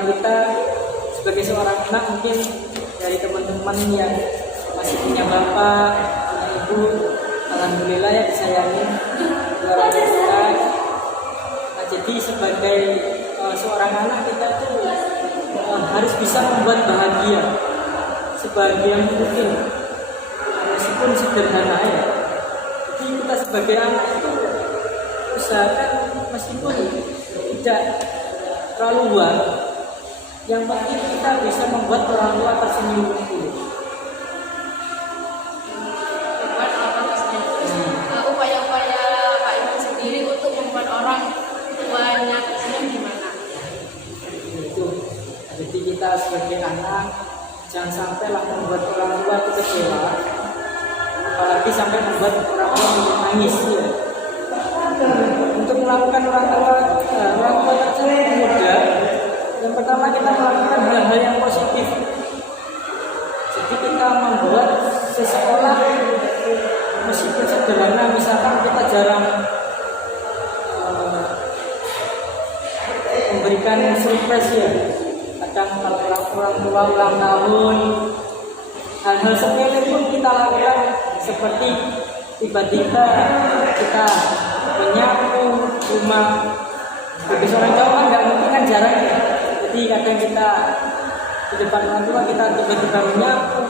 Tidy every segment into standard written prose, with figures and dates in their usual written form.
barangkali kita sebagai seorang anak mungkin dari teman-teman yang masih punya bapak, punya ibu, alhamdulillah ya disayangi orang tua. Nah, jadi sebagai seorang anak kita tuh harus bisa membuat bahagia sebahagia mungkin, meskipun sederhana ya. Jadi kita sebagai anak itu usahakan meskipun tidak terlalu luar, yang penting kita bisa membuat orang tua tersenyum dulu. Upaya-upaya Pak Iman sendiri untuk membuat orang tuanya tersenyum gimana? Itu. Jadi kita sebagai anak jangan sampailah membuat orang tua itu kecewa, apalagi sampai membuat orang tua menangis ya. Untuk melakukan orang tua tersenyum mudah. Yang pertama kita melakukan hal-hal yang positif. Jadi kita membuat sesekolah meskipun sederhana, misalkan kita jarang memberikan surprise ya. Kadang kalau orang tua ulang tahun, hal-hal sepele pun kita lakukan, seperti tiba-tiba kita menyapu rumah. Bagi seorang cowok kan nggak mungkin, kan jarang ya. Jadi kadang kita di depan orang tua kita tiba-tiba menyapu,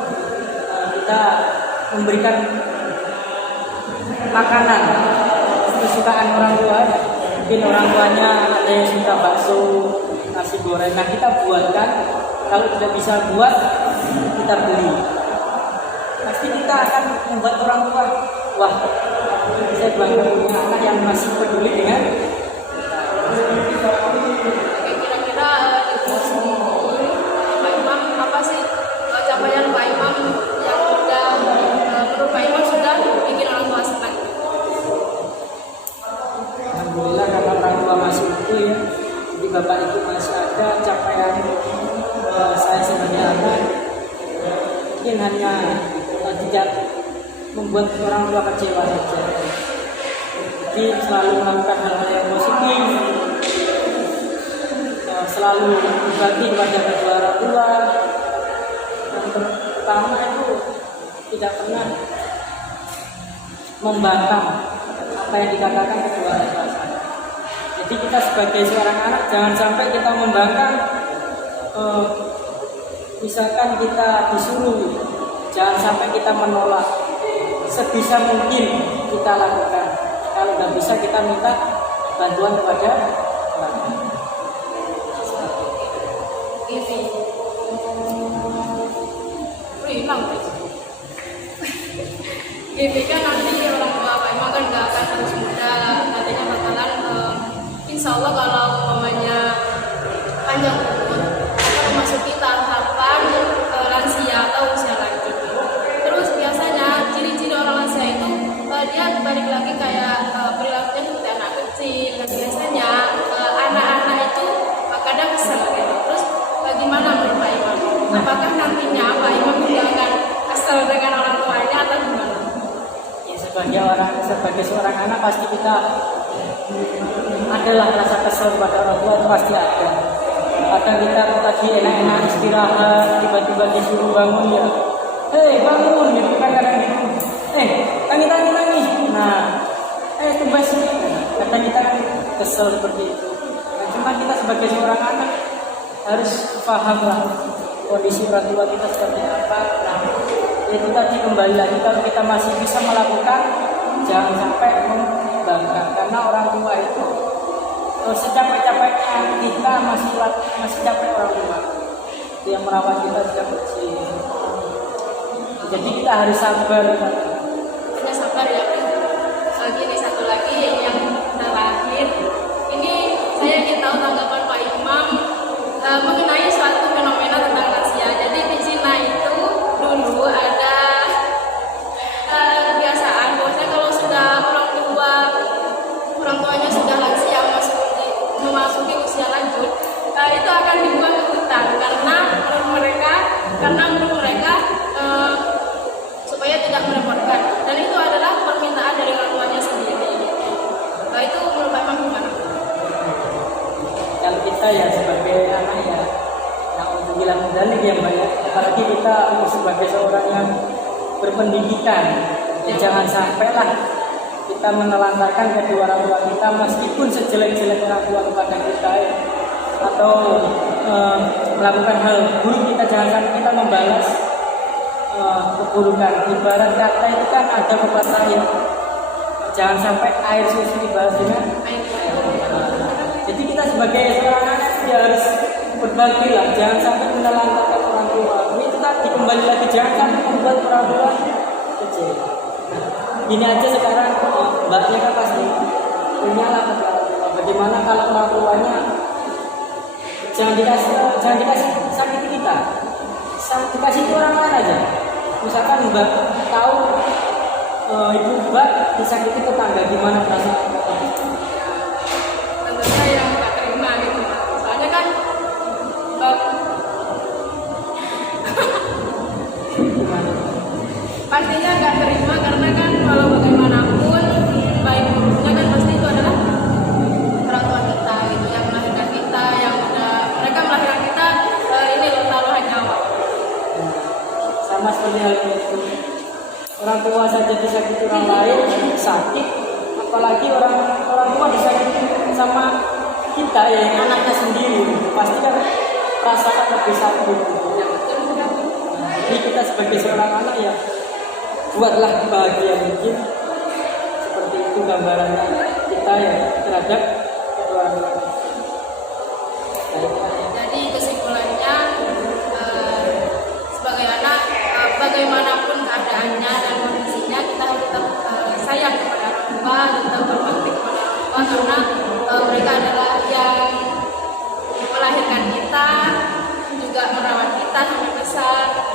kita memberikan makanan kesukaan orang tua. Mungkin orang tuanya ada yang suka bakso, nasi goreng, nah kita buatkan. Kalau tidak bisa buat, kita beli. Pasti kita akan membuat orang tua, wah, saya bangga punya anak yang masih peduli dengan. Kira-kira Pak Imam, apa sih capaian Pak Imam yang sudah menurut Pak Imam sudah bikin orang tua senang? Alhamdulillah karena orang tua masih utuh ya, jadi bapak ibu masih ada. Capaian saya sebagai anak mungkin hanya tidak membuat orang tua kecewa saja. Jadi selalu melakukan hal-hal yang positif, selalu berbakti kepada kedua orang tua. Yang pertama itu tidak pernah membantah apa yang dikatakan kedua orang tua. Jadi kita sebagai seorang anak jangan sampai kita membangkang. Misalkan kita disuruh, jangan sampai kita menolak. Sebisa mungkin kita lakukan. Kalau nggak bisa, kita minta bantuan kepada orang tua. Ini kan nanti orang tua Pak Imam kan nggak akan terus muda, nantinya bakalan insya Allah kalau umpamanya panjang umur akan memasuki tahapan lansia atau usia lanjut. Terus biasanya ciri-ciri orang lansia itu dia balik lagi kayak perilakunya seperti anak kecil. Dan biasanya anak-anak itu kadang kesel gitu. Terus bagaimana menurut Pak Imam? Apakah nantinya Pak Imam juga akan kesel dengan orang tuanya atau gimana? Sebagai seorang anak pasti kita adalah rasa kesel pada orang tua, itu pasti ada. Kadang kita tadi enak-enak istirahat, tiba-tiba disuruh bangun ya, bangun gitu kan, kadang gitu, tangi. Nah, tumbas sini. Kadang kita kan kesel seperti itu. Nah, cuma kita sebagai seorang anak harus paham lah kondisi orang tua kita seperti apa. Nah, itu tadi kembali lagi, kalau kita masih bisa melakukan, jangan sampai membangkang, karena orang tua itu secapek-capeknya kita masih capek orang tua. Dia merawat kita tidak bersih. Jadi kita harus sabar. Kita sabar ya. Ini satu lagi yang terakhir. Ini saya ingin tahu tanggapan Pak Imam mengenai suatu fenomena tentang lansia. Jadi di Cina itu dulu ada kebiasaan bahwasanya kalau sudah orang tuanya sudah lansia memasuki usia lanjut, itu akan dibuang ke hutan karena menurut mereka supaya tidak merepotkan, dan itu adalah permintaan dari orang tuanya sendiri. Itu menurut Pak Imam gimana? Kalau kita ya sebagai anak ya bilang medali ya Mbak ya. Apalagi kita sebagai seorang yang berpendidikan, ya jangan sampailah kita menelantarkan kedua orang tua kita meskipun sejelek-jelek orang tua kepada kita ya. Atau melakukan hal buruk, kita jangan sampai kita membalas keburukan. Ibarat kata itu kan ada pepatah ya, jangan sampai air susu dibalas dengan air. Jadi kita sebagai seorang anak ya harus berbagi lah, jangan sampai menelantarkan orang tua. Ini tadi kembali lagi, jangan sampai membuat orang tua kecil. Ini aja sekarang mbaknya kan pasti punya lah bagaimana kalau orang tuanya jangan dikasih sakit kita, dikasih itu orang lain aja. Misalkan mbak tahu ibu mbak disakiti tetangga, gimana perasaan? Tentu saya nggak terima gitu. Soalnya kan pastinya nggak terima karena kan kalau bagaimanapun baik buruknya kan pasti itu adalah orang tua kita gitu, yang melahirkan kita, yang udah mereka melahirkan kita ini loh taruhan nyawa. Sama seperti hal itu, orang tua saja disakiti orang lain sakit, apalagi orang tua disakiti sama kita ya, yang anaknya sendiri, pasti kan perasaan lebih sakit. Jadi kita sebagai seorang anak ya buatlah bahagia mungkin, seperti itu gambarannya kita ya terhadap kedua orang tua. Jadi kesimpulannya sebagai anak bagaimanapun keadaannya dan kondisinya kita harus tetap sayang kepada orang tua, tetap berbakti kepada orang tua karena mereka adalah yang melahirkan kita, juga merawat kita sampai besar.